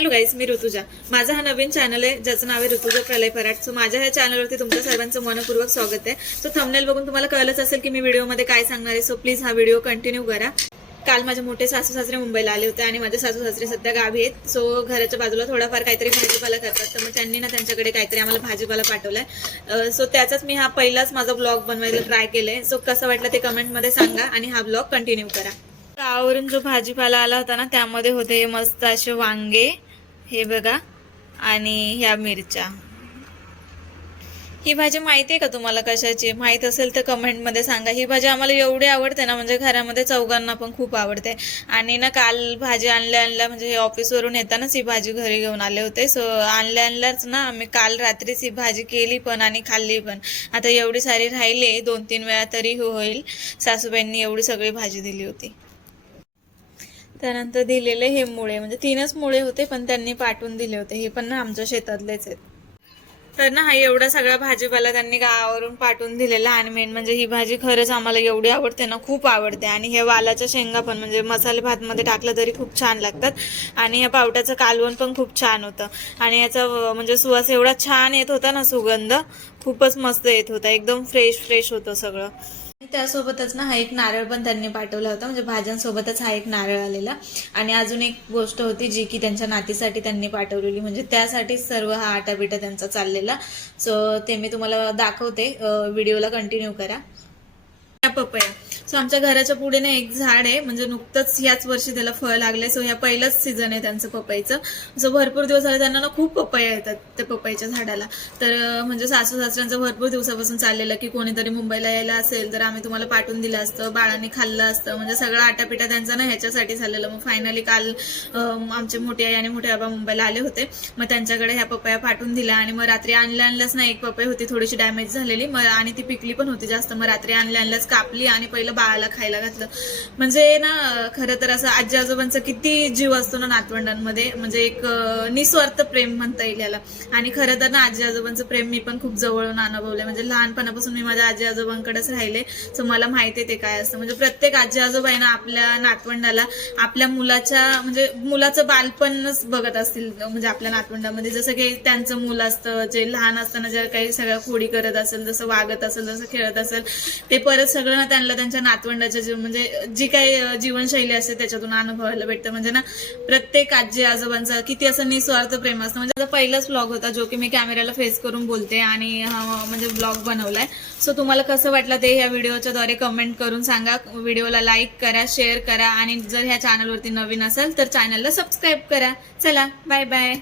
Hello guys मी ऋतुजा. माझा हा नवीन channel आहे ज्याचं नाव आहे ऋतुजा प्रलय पराट सो माझ्या ह्या चॅनलवरती तुमच्या सर्वांचं मनपूर्वक स्वागत आहे. सो थंबनेल बघून तुम्हाला कळलंच असेल की मी व्हिडिओमध्ये काय सांगणार आहे. सो प्लीज हा व्हिडिओ कंटिन्यू करा. काल माझे मोठे सासू सासरे मुंबईला आले होते आणि माझे सासू सासरे सध्या गावी आहेत. सो घराच्या बाजूला थोडाफार काहीतरी भाजीपाला करतात. तर मग त्यांनी ना त्यांच्याकडे काहीतरी आम्हाला भाजीपाला पाठवलाय. सो त्याचाच मी हा पहिलाच माझा ब्लॉग बनवायला ट्राय केलाय. सो कसं वाटलं ते कमेंटमध्ये सांगा आणि हा ब्लॉग कंटिन्यू करा. गावावरून जो भाजीपाला आला होता ना त्यामध्ये होते मस्त असे वांगे. हे बघा. आणि ह्या मिरच्या. ही भाजी माहिती आहे का तुम्हाला कशाची? माहीत असेल तर कमेंटमध्ये सांगा. ही भाजी आम्हाला एवढी आवडते ना म्हणजे घरामध्ये चौघांना पण खूप आवडते. आणि ना काल भाजी आणल्या आणल्या म्हणजे हे ऑफिसवरून येतानाच ही भाजी घरी घेऊन आले होते. सो आणल्या आणल्याच ना आम्ही काल रात्रीच ही भाजी केली पण आणि खाल्ली पण. आता एवढी सारी राहिली दोन तीन वेळा तरी होईल. सासूबाईंनी एवढी सगळी भाजी दिली होती. त्यानंतर दिलेले हे मुळे म्हणजे तीनच मुळे होते पण त्यांनी पाठवून दिले होते. हे पण ना आमच्या शेतातलेच आहेत. तर ना हा एवढा सगळा भाजीपाला त्यांनी गावावरून पाठवून दिलेला आणि मेन म्हणजे ही भाजी खरंच आम्हाला एवढी आवडते ना खूप आवडते. आणि हे वालाच्या शेंगा पण म्हणजे मसाले भातमध्ये टाकलं तरी खूप छान लागतात. आणि या पावट्याचं कालवण पण खूप छान होतं. आणि याचा म्हणजे सुवास एवढा छान येत होता ना सुगंध खूपच मस्त येत होता. एकदम फ्रेश फ्रेश होतं सगळं. त्यासोबतच ना हा एक नारळ पण त्यांनी पाठवला होता. म्हणजे भाज्यांसोबतच हा एक नारळ आलेला. आणि अजून एक गोष्ट होती जी की त्यांच्या नातीसाठी त्यांनी पाठवलेली. म्हणजे त्यासाठीच सर्व हा आटापिटा त्यांचा चाललेला. सो ते मी तुम्हाला दाखवते. व्हिडिओला कंटिन्यू करा. पपया. सो आमच्या घराच्या पुढे ना एक झाड आहे. म्हणजे नुकतंच याच वर्षी त्याला फळ लागले सो ह्या पहिलंच सीझन आहे त्यांचं पपईचं. सो भरपूर दिवस झाले त्यांना ना खूप पपया येतात त्या पपईच्या झाडाला. तर म्हणजे सासू सासऱ्यांचं भरपूर दिवसापासून चाललेलं की कोणीतरी मुंबईला यायला असेल तर आम्ही तुम्हाला पाठवून दिलं असतं. बाळांनी खाल्लं असतं. म्हणजे सगळं आटापिटा त्यांचा ना ह्याच्यासाठी झालेलं. मग फायनली काल आमचे मोठे आई आणि मोठे बाबा मुंबईला आले होते. मग त्यांच्याकडे ह्या पपया पाठवून दिल्या आणि मग रात्री आणल्या आणल्याच ना एक पपई होती. थोडीशी डॅमेज झालेली. मग आणि ती पिकली पण होती जास्त. मग रात्री आणल्या आणल्याच कापली आणि पहिलं बाळाला खायला घातलं. म्हणजे ना खरं तर असं आजी आजोबांचा किती जीव असतो ना नातवंडांमध्ये. म्हणजे एक निस्वार्थ प्रेम म्हणता येईल याला. आणि खरं तर ना आजी आजोबांचं प्रेम मी पण खूप जवळून अनुभवलंय. म्हणजे लहानपणापासून मी माझ्या आजी आजोबांकडेच राहिले सो मला माहिती आहे ते काय असतं. म्हणजे प्रत्येक आजी आजोबा आहे ना आपल्या नातवंडाला आपल्या मुलाच्या म्हणजे मुलाचं बालपणच बघत असतील. म्हणजे आपल्या नातवंडामध्ये जसं की त्यांचं मुलं असतं जे लहान असताना ज्या काही सगळ्या खोडी करत असेल जसं वागत असेल जसं खेळत असेल ते परत सगळं ना त्यांना त्यांच्या नातवंडाच्या जीव म्हणजे जी काही जीवनशैली असते त्याच्यातून अनुभवायला भेटतं. म्हणजे ना प्रत्येक आजी आजोबांचं किती असं निस्वार्थ प्रेम असतं. म्हणजे आता पहिलाच ब्लॉग होता जो की मी कॅमेऱ्याला फेस करून बोलते आणि हा म्हणजे ब्लॉग बनवलाय. सो तुम्हाला कसं वाटलं ते ह्या व्हिडिओच्या द्वारे कमेंट करून सांगा. व्हिडिओला लाईक करा शेअर करा आणि जर ह्या चॅनलवरती नवीन असेल तर चॅनलला सबस्क्राईब करा. चला बाय बाय